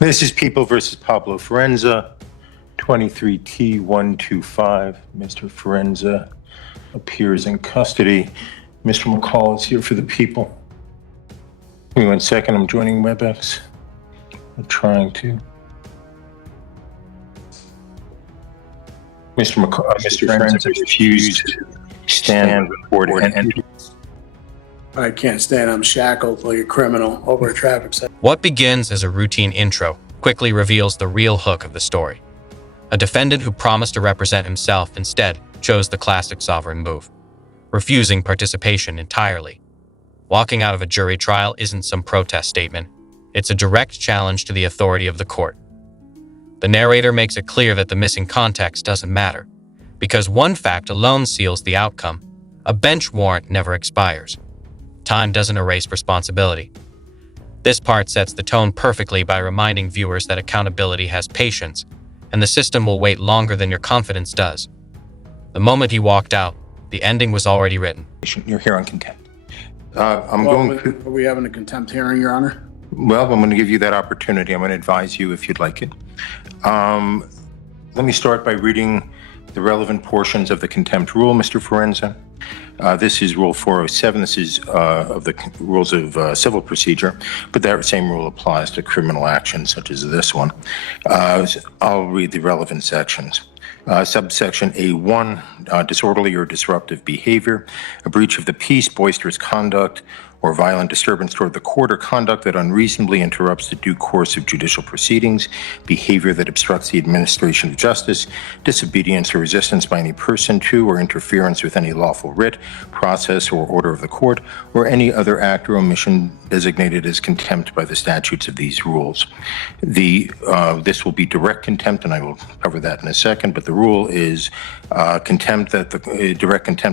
This is People versus Pablo Forenza, 23T125. Mr. Forenza appears in custody. Mr. McCall is here for the people. Give me 1 second, I'm joining WebEx. I'm trying to. Mr. Forenza refused to stand before and enter. I can't stand. I'm shackled like a criminal over a traffic sign. What begins as a routine intro quickly reveals the real hook of the story. A defendant who promised to represent himself instead chose the classic sovereign move, refusing participation entirely. Walking out of a jury trial isn't some protest statement. It's a direct challenge to the authority of the court. The narrator makes it clear that the missing context doesn't matter, because one fact alone seals the outcome. A bench warrant never expires. Time doesn't erase responsibility. This part sets the tone perfectly by reminding viewers that accountability has patience, and the system will wait longer than your confidence does. The moment he walked out, the ending was already written. You're here on contempt. Are we having a contempt hearing, Your Honor? Well, I'm going to give you that opportunity. I'm going to advise you if you'd like it. Let me start by reading the relevant portions of the contempt rule, Mr. Forenza. This is Rule 407. This is of the rules of civil procedure, but that same rule applies to criminal actions such as this one. I'll read the relevant sections. Subsection A1, disorderly or disruptive behavior, a breach of the peace, boisterous conduct, or violent disturbance toward the court, or conduct that unreasonably interrupts the due course of judicial proceedings, behavior that obstructs the administration of justice, disobedience or resistance by any person to or interference with any lawful writ, process, or order of the court, or any other act or omission designated as contempt by the statutes of these rules. This will be direct contempt, and I will cover that in a second, but the rule is direct contempt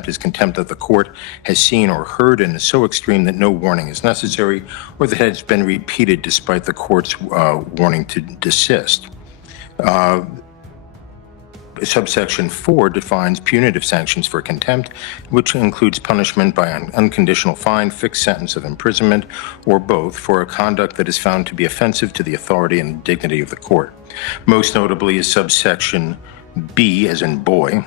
is contempt that the court has seen or heard and is so extreme that no warning is necessary, or that has been repeated despite the court's warning to desist. Subsection 4 defines punitive sanctions for contempt, which includes punishment by an unconditional fine, fixed sentence of imprisonment, or both, for a conduct that is found to be offensive to the authority and dignity of the court. Most notably is subsection B, as in boy,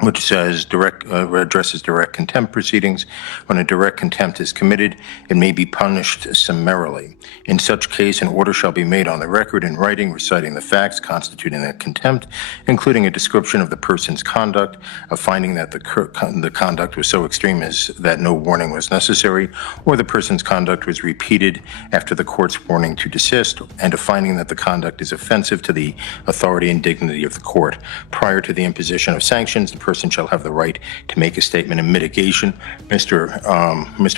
which says addresses direct contempt proceedings. When a direct contempt is committed, it may be punished summarily. In such case, an order shall be made on the record in writing reciting the facts constituting that contempt, including a description of the person's conduct, a finding that the conduct was so extreme as that no warning was necessary, or the person's conduct was repeated after the court's warning to desist, and a finding that the conduct is offensive to the authority and dignity of the court. Prior to the imposition of sanctions, the person shall have the right to make a statement of mitigation. Mr.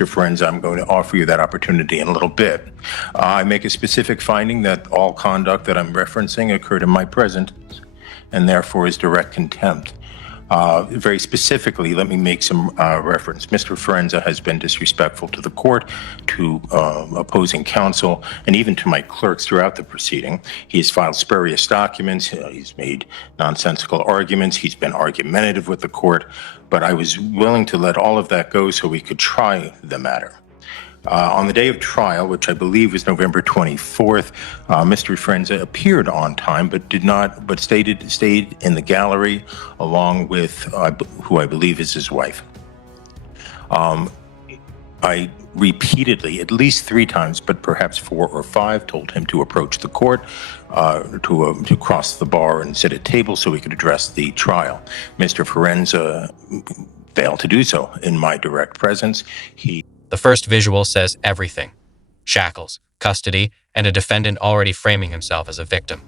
Forenza, I'm going to offer you that opportunity in a little bit. I make a specific finding that all conduct that I'm referencing occurred in my presence and therefore is direct contempt. Very specifically, let me make some reference. Mr. Forenza has been disrespectful to the court, to opposing counsel, and even to my clerks throughout the proceeding. He has filed spurious documents. He's made nonsensical arguments. He's been argumentative with the court. But I was willing to let all of that go so we could try the matter. On the day of trial, which I believe was November 24th, Mr. Forenza appeared on time, but stayed in the gallery along with who I believe is his wife. I repeatedly, at least 3 times, but perhaps 4 or 5, told him to approach the court, to cross the bar and sit at table so we could address the trial. Mr. Forenza failed to do so in my direct presence. The first visual says everything: shackles, custody, and a defendant already framing himself as a victim.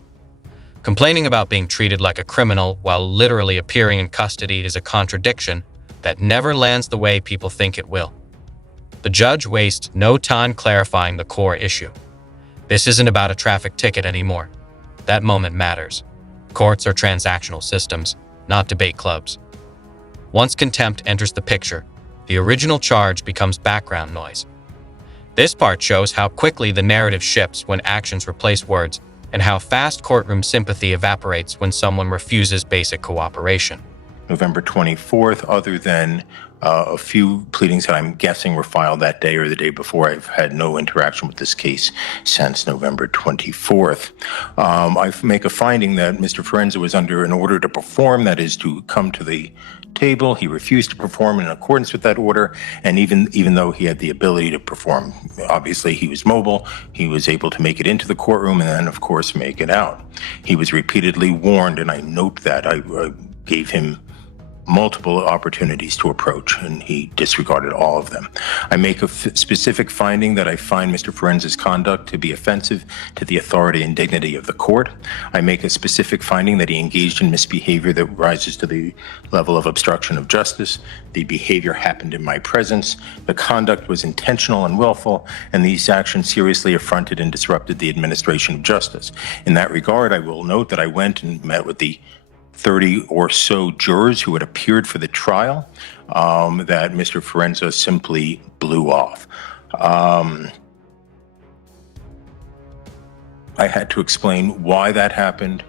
Complaining about being treated like a criminal while literally appearing in custody is a contradiction that never lands the way people think it will. The judge wastes no time clarifying the core issue. This isn't about a traffic ticket anymore. That moment matters. Courts are transactional systems, not debate clubs. Once contempt enters the picture, the original charge becomes background noise. This part shows how quickly the narrative shifts when actions replace words, and how fast courtroom sympathy evaporates when someone refuses basic cooperation. November 24th, other than a few pleadings that I'm guessing were filed that day or the day before. I've had no interaction with this case since November 24th. I make a finding that Mr. Forenza was under an order to perform, that is to come to the table. He refused to perform in accordance with that order, and even though he had the ability to perform, obviously he was mobile, he was able to make it into the courtroom and then, of course, make it out. He was repeatedly warned, and I note that. I gave him multiple opportunities to approach, and he disregarded all of them. I make a specific finding that I find Mr. Forenza's conduct to be offensive to the authority and dignity of the court. I make a specific finding that he engaged in misbehavior that rises to the level of obstruction of justice. The behavior happened in my presence. The conduct was intentional and willful, and these actions seriously affronted and disrupted the administration of justice. In that regard, I will note that I went and met with the 30 or so jurors who had appeared for the trial, that Mr. Forenza simply blew off. I had to explain why that happened,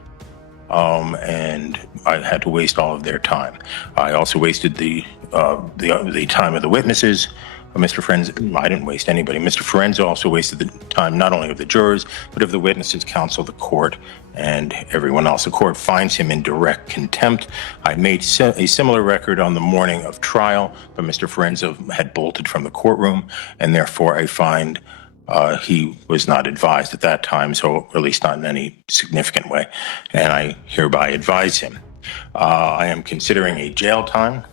and I had to waste all of their time. I also wasted the time of the witnesses. Mr. Forenza, I didn't waste anybody. Mr. Forenza also wasted the time not only of the jurors, but of the witnesses, counsel, the court, and everyone else. The court finds him in direct contempt. I made a similar record on the morning of trial, but Mr. Forenza had bolted from the courtroom, and therefore I find he was not advised at that time, so at least not in any significant way, and I hereby advise him. I am considering a jail term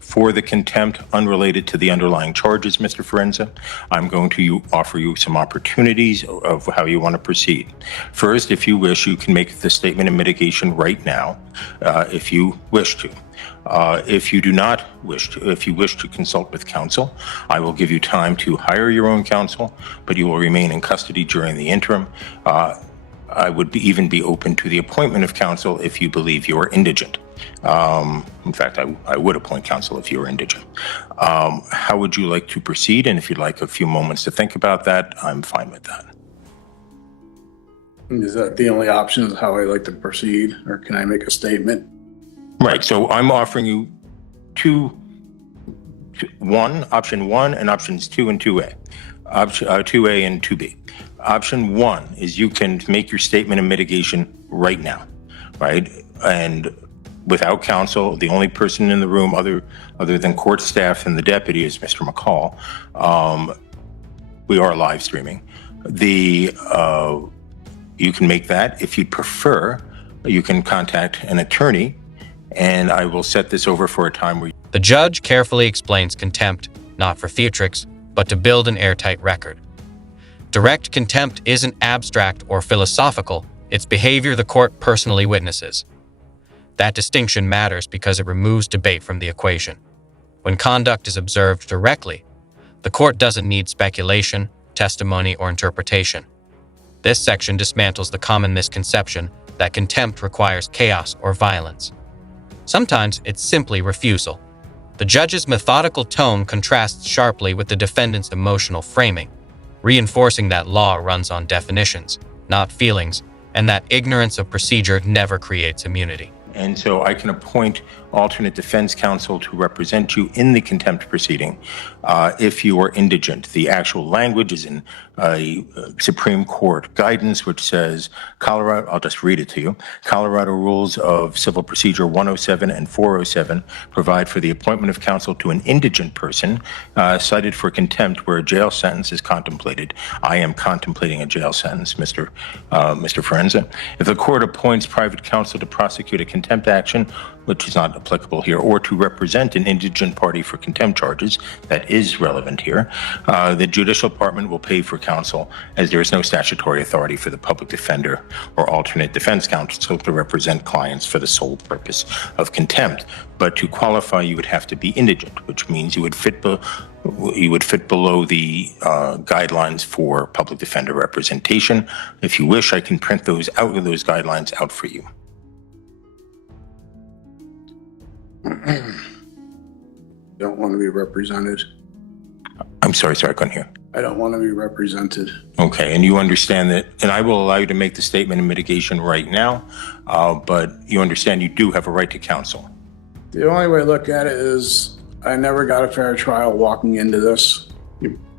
for the contempt unrelated to the underlying charges, Mr. Forenza. I'm going to offer you some opportunities of how you want to proceed. First, if you wish, you can make the statement of mitigation right now, if you wish to. If you do not wish to, if you wish to consult with counsel, I will give you time to hire your own counsel, but you will remain in custody during the interim. I would even be open to the appointment of counsel if you believe you are indigent. In fact, I would appoint counsel if you were indigent. How would you like to proceed? And if you'd like a few moments to think about that, I'm fine with that. Is that the only option, is how I like to proceed, or can I make a statement? Right, so I'm offering you option one and options 2 and 2A. 2A and 2B. Option 1 is you can make your statement of mitigation right now, right? And without counsel, the only person in the room other than court staff and the deputy is Mr. McCall. We are live streaming. You can make that. If you'd prefer, you can contact an attorney, and I will set this over for a time where... The judge carefully explains contempt, not for theatrics, but to build an airtight record. Direct contempt isn't abstract or philosophical, it's behavior the court personally witnesses. That distinction matters because it removes debate from the equation. When conduct is observed directly, the court doesn't need speculation, testimony, or interpretation. This section dismantles the common misconception that contempt requires chaos or violence. Sometimes it's simply refusal. The judge's methodical tone contrasts sharply with the defendant's emotional framing, reinforcing that law runs on definitions, not feelings, and that ignorance of procedure never creates immunity. And so I can appoint alternate defense counsel to represent you in the contempt proceeding if you are indigent. The actual language is in Supreme Court guidance, which says, Colorado, I'll just read it to you. Colorado Rules of Civil Procedure 107 and 407 provide for the appointment of counsel to an indigent person cited for contempt where a jail sentence is contemplated. I am contemplating a jail sentence, Mr. Forenza. If the court appoints private counsel to prosecute a contempt action, which is not applicable here, or to represent an indigent party for contempt charges, that is relevant here, the judicial department will pay for counsel, as there is no statutory authority for the public defender or alternate defense counsel to represent clients for the sole purpose of contempt. But to qualify, you would have to be indigent, which means you would fit below the guidelines for public defender representation. If you wish, I can print those guidelines out for you. Don't want to be represented. I'm sorry, I couldn't hear. I don't want to be represented. Okay, and you understand that, and I will allow you to make the statement of mitigation right now, but you understand you do have a right to counsel. The only way to look at it is I never got a fair trial walking into this.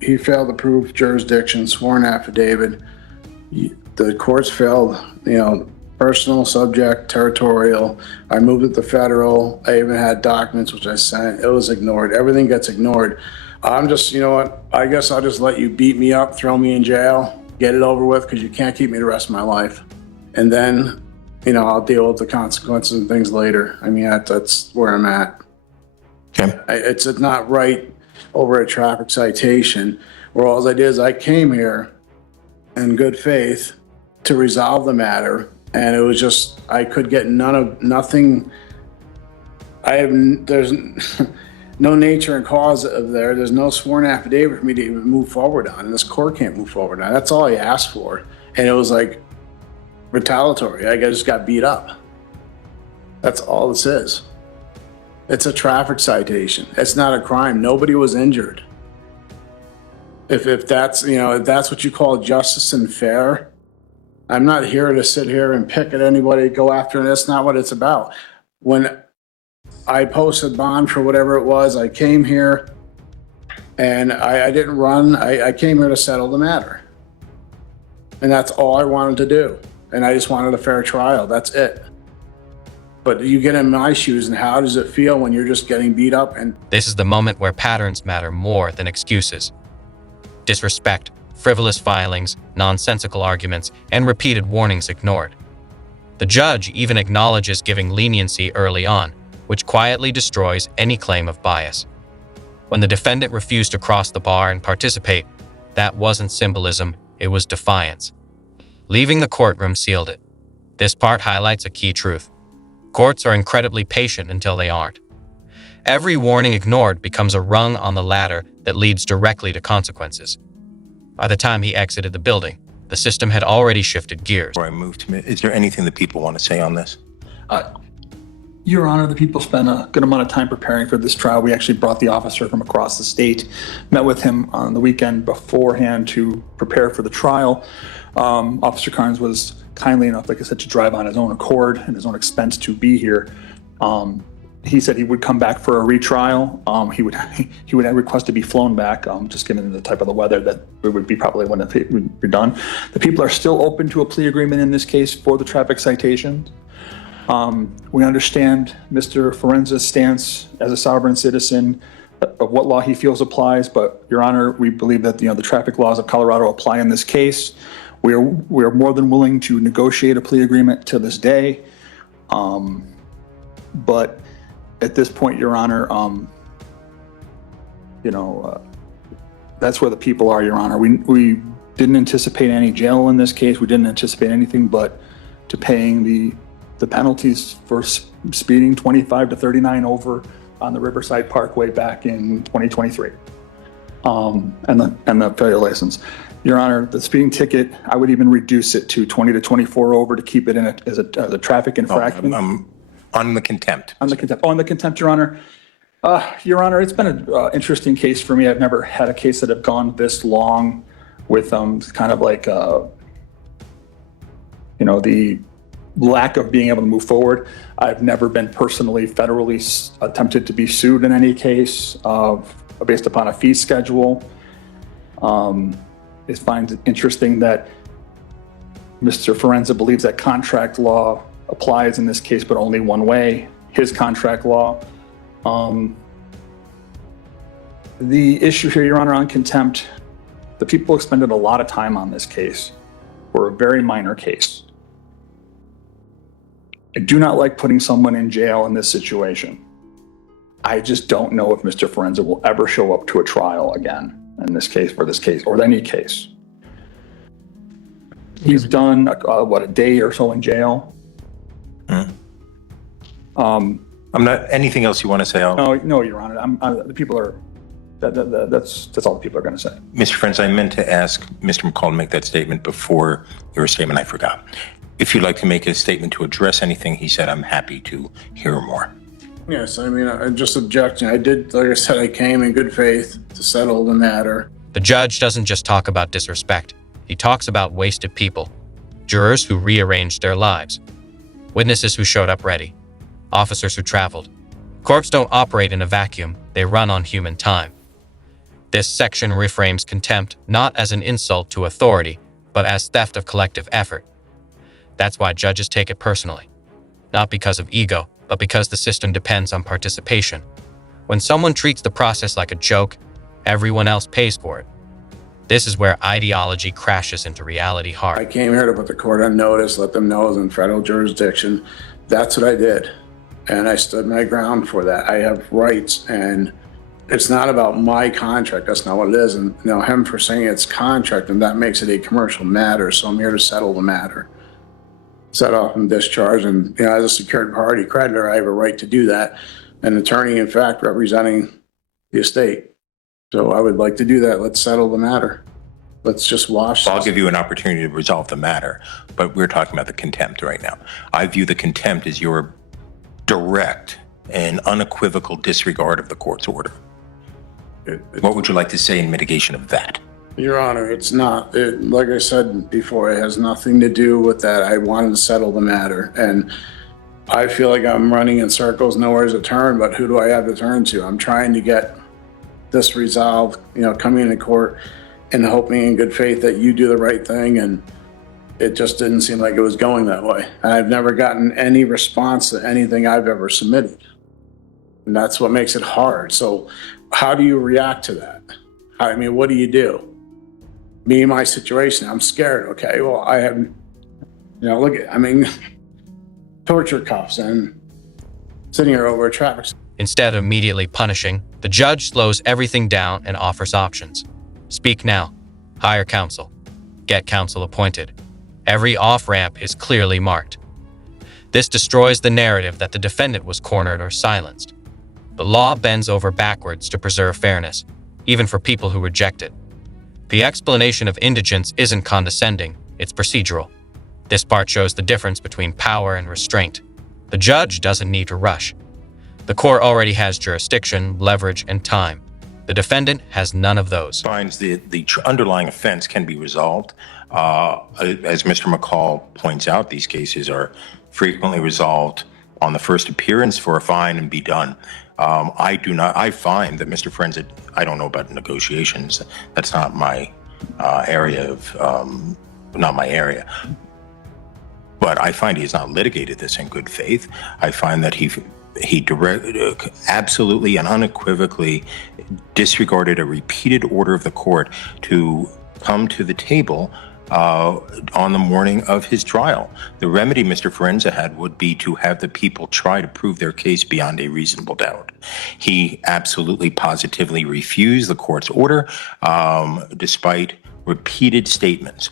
He failed to prove jurisdiction, sworn affidavit. The courts failed, personal, subject, territorial. I moved it to federal. I even had documents which I sent. It was ignored. Everything gets ignored. I'm just, you know what? I guess I'll just let you beat me up, throw me in jail, get it over with, because you can't keep me the rest of my life. And then, I'll deal with the consequences and things later. I mean, that's where I'm at. Okay. It's not right over a traffic citation where all I did is I came here in good faith to resolve the matter, and it was just I could get nothing. There's no nature and cause of there. There's no sworn affidavit for me to even move forward on, and this court can't move forward on. That's all I asked for, and it was like retaliatory. I just got beat up. That's all this is. It's a traffic citation. It's not a crime. Nobody was injured. If that's if that's what you call justice and fair, I'm not here to sit here and pick at anybody, go after, and that's not what it's about. When I posted bond for whatever it was, I came here and I didn't run. I came here to settle the matter. And that's all I wanted to do. And I just wanted a fair trial. That's it. But you get in my shoes, and how does it feel when you're just getting beat up? And This is the moment where patterns matter more than excuses. Disrespect, frivolous filings, nonsensical arguments, and repeated warnings ignored. The judge even acknowledges giving leniency early on, which quietly destroys any claim of bias. When the defendant refused to cross the bar and participate, that wasn't symbolism, it was defiance. Leaving the courtroom sealed it. This part highlights a key truth. Courts are incredibly patient until they aren't. Every warning ignored becomes a rung on the ladder that leads directly to consequences. By the time he exited the building, the system had already shifted gears. Before I move to, is there anything that people want to say on this? Your Honor, the people spent a good amount of time preparing for this trial. We actually brought the officer from across the state, met with him on the weekend beforehand to prepare for the trial. Officer Carnes was kindly enough, like I said, to drive on his own accord and his own expense to be here. He said he would come back for a retrial. He would request to be flown back, just given the type of the weather that it would be probably when it would be done. The people are still open to a plea agreement in this case for the traffic citations. We understand Mr. Forenza's stance as a sovereign citizen of what law he feels applies, but Your Honor, we believe that the traffic laws of Colorado apply in this case. We are more than willing to negotiate a plea agreement to this day, but at this point, Your Honor, that's where the people are, Your Honor. We didn't anticipate any jail in this case. We didn't anticipate anything but to paying the penalties for speeding 25 to 39 over on the Riverside Parkway back in 2023, and the failure license. Your Honor, the speeding ticket, I would even reduce it to 20 to 24 over to keep it in as a traffic infraction. On the contempt. On the contempt, Your Honor. Your Honor, it's been an interesting case for me. I've never had a case that have gone this long with kind of like, the lack of being able to move forward. I've never been personally federally attempted to be sued in any case based upon a fee schedule. I find it interesting that Mr. Forenza believes that contract law applies in this case, but only one way, his contract law. The issue here, Your Honor, on contempt, the people expended a lot of time on this case for a very minor case. I do not like putting someone in jail in this situation. I just don't know if Mr. Forenza will ever show up to a trial again in this case, or any case. He's done, a day or so in jail. I'm not, anything else you want to say? No, Your Honor. The people are, that's all the people are going to say. Mr. Friends, I meant to ask Mr. McCall to make that statement before your statement. I forgot. If you'd like to make a statement to address anything he said, I'm happy to hear more. yes, I mean, I'm just objecting. I did, like I said, I came in good faith to settle the matter. The judge doesn't just talk about disrespect. He talks about wasted people, jurors who rearranged their lives, witnesses who showed up ready, officers who traveled, Courts don't operate in a vacuum, they run on human time. This section reframes contempt not as an insult to authority, but as theft of collective effort. That's why judges take it personally. Not because of ego, but because the system depends on participation. When someone treats the process like a joke, everyone else pays for it. This is where ideology crashes into reality I hard. came here to put the court on notice, let them know I was in federal jurisdiction. That's what I did. And I stood my ground for that. I have rights, and it's not about my contract. That's not what it is. And him for saying it's contract, and that makes it a commercial matter. So I'm here to settle the matter. Set off and discharge. And as a secured party creditor, I have a right to do that. An attorney, in fact, representing the estate. So I would like to do that. Let's settle the matter. Let's just wash I'll this. give you an opportunity to resolve the matter, but we're talking about the contempt right now. I view the contempt as your direct and unequivocal disregard of the court's order. What would you like to say in mitigation of that? Your Honor, it's not. Like I said before, it has nothing to do with that. I wanted to settle the matter, and I feel like I'm running in circles, nowhere to turn, but who do I have to turn to? I'm trying to get this resolved, coming into court and hoping in good faith that you do the right thing, and it just didn't seem like it was going that way. I've never gotten any response to anything I've ever submitted, and that's what makes it hard. So how do you react to that? What do you do? Me, my situation, I'm scared. Okay, well, I have, torture cuffs and sitting here over a traffic. Instead of immediately punishing, the judge slows everything down and offers options. Speak now. Hire counsel. Get counsel appointed. Every off-ramp is clearly marked. This destroys the narrative that the defendant was cornered or silenced. The law bends over backwards to preserve fairness, even for people who reject it. The explanation of indigence isn't condescending, it's procedural. This part shows the difference between power and restraint. The judge doesn't need to rush. The court already has jurisdiction, leverage, and time. The defendant has none of those. Finds the underlying offense can be resolved. As Mr. McCall points out, these cases are frequently resolved on the first appearance for a fine and be done. I find that Mr. Forenza, I don't know about negotiations. That's not my area. But I find he has not litigated this in good faith. I find that he absolutely and unequivocally disregarded a repeated order of the court to come to the table on the morning of his trial. The remedy Mr. Forenza had would be to have the people try to prove their case beyond a reasonable doubt. He absolutely positively refused the court's order, despite repeated statements.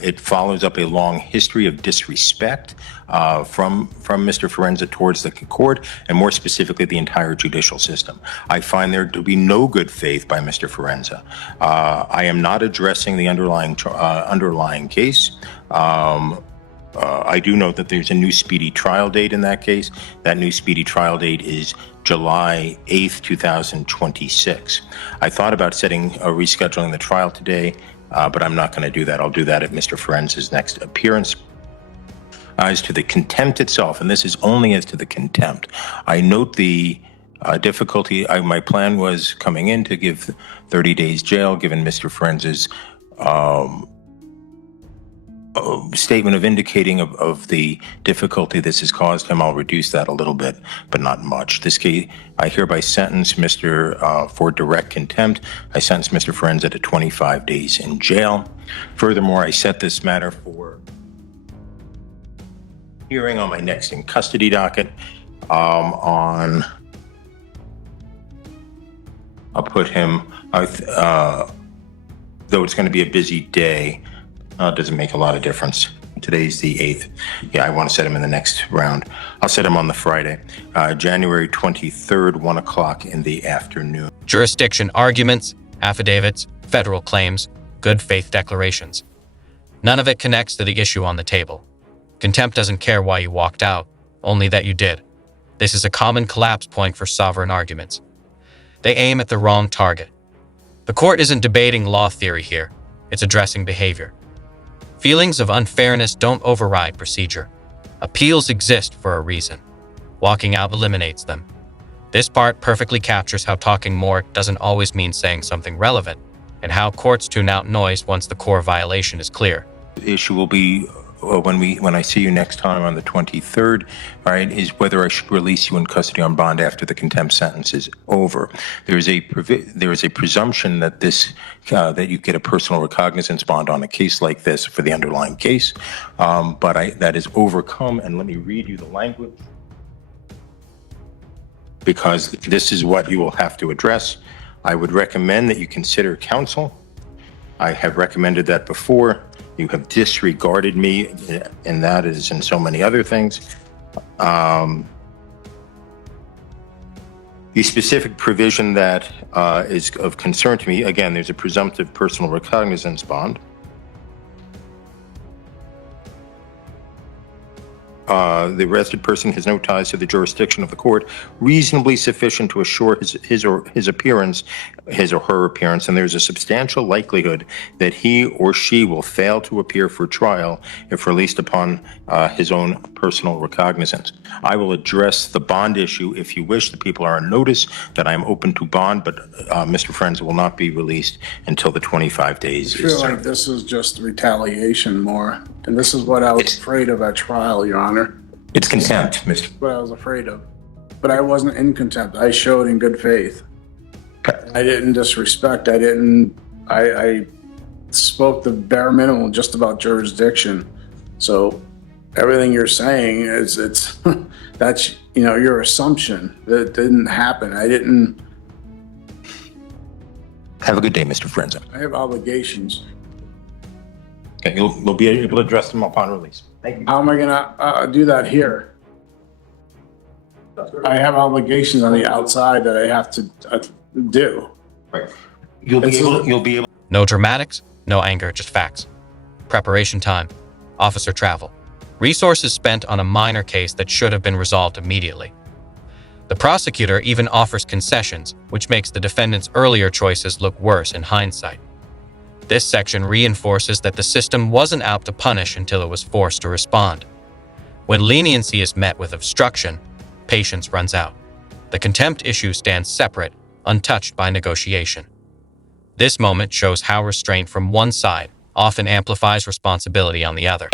It follows up a long history of disrespect from Mr. Forenza towards the court, and more specifically, the entire judicial system. I find there to be no good faith by Mr. Forenza. I am not addressing the underlying case. I do note that there's a new speedy trial date in that case. That new speedy trial date is July 8th, 2026. I thought about rescheduling the trial today, but I'm not going to do that. I'll do that at Mr. Forenza's next appearance. As to the contempt itself, and this is only as to the contempt, I note the difficulty. My plan was coming in to give 30 days jail, given Mr. Forenza's statement of indicating of the difficulty this has caused him. I'll reduce that a little bit, but not much. This case, I hereby sentence Mr. For direct contempt. I sentence Mr. Forenza to 25 days in jail. Furthermore, I set this matter for hearing on my next in custody docket I'll put him, though it's going to be a busy day, it doesn't make a lot of difference. Today's the 8th. Yeah, I want to set him in the next round. I'll set him on the Friday, January 23rd, 1 o'clock in the afternoon. Jurisdiction arguments, affidavits, federal claims, good faith declarations. None of it connects to the issue on the table. Contempt doesn't care why you walked out, only that you did. This is a common collapse point for sovereign arguments. They aim at the wrong target. The court isn't debating law theory here, it's addressing behavior. Feelings of unfairness don't override procedure. Appeals exist for a reason. Walking out eliminates them. This part perfectly captures how talking more doesn't always mean saying something relevant, and how courts tune out noise once the core violation is clear. The issue will be when I see you next time on the 23rd, all right, is whether I should release you in custody on bond after the contempt sentence is over. There is a presumption that that you get a personal recognizance bond on a case like this for the underlying case, but that is overcome. And let me read you the language, because this is what you will have to address. I would recommend that you consider counsel. I have recommended that before. You have disregarded me, and that is in so many other things. The specific provision that is of concern to me, again, there's a presumptive personal recognizance bond. The arrested person has no ties to the jurisdiction of the court, reasonably sufficient to assure his or her appearance, and there's a substantial likelihood that he or she will fail to appear for trial if released upon his own personal recognizance. I will address the bond issue if you wish. The people are on notice that I am open to bond, but Mr. Frenza will not be released until the 25 days I feel like this is just retaliation more, and this is what I was afraid of at trial, Your Honor. It's contempt, Mr. What I was afraid of. But I wasn't in contempt. I showed in good faith. I didn't disrespect. I spoke the bare minimum just about jurisdiction. So everything you're saying it's that's, your assumption. That didn't happen. I didn't. Have a good day, Mr. Frenza. I have obligations. Okay, you'll be able to address them upon release. Thank you. How am I gonna do that here? I have obligations on the outside that I have to do. Right. You'll be able. No dramatics, no anger, just facts. Preparation time, officer travel, resources spent on a minor case that should have been resolved immediately. The prosecutor even offers concessions, which makes the defendant's earlier choices look worse in hindsight. This section reinforces that the system wasn't out to punish until it was forced to respond. When leniency is met with obstruction, patience runs out. The contempt issue stands separate, untouched by negotiation. This moment shows how restraint from one side often amplifies responsibility on the other.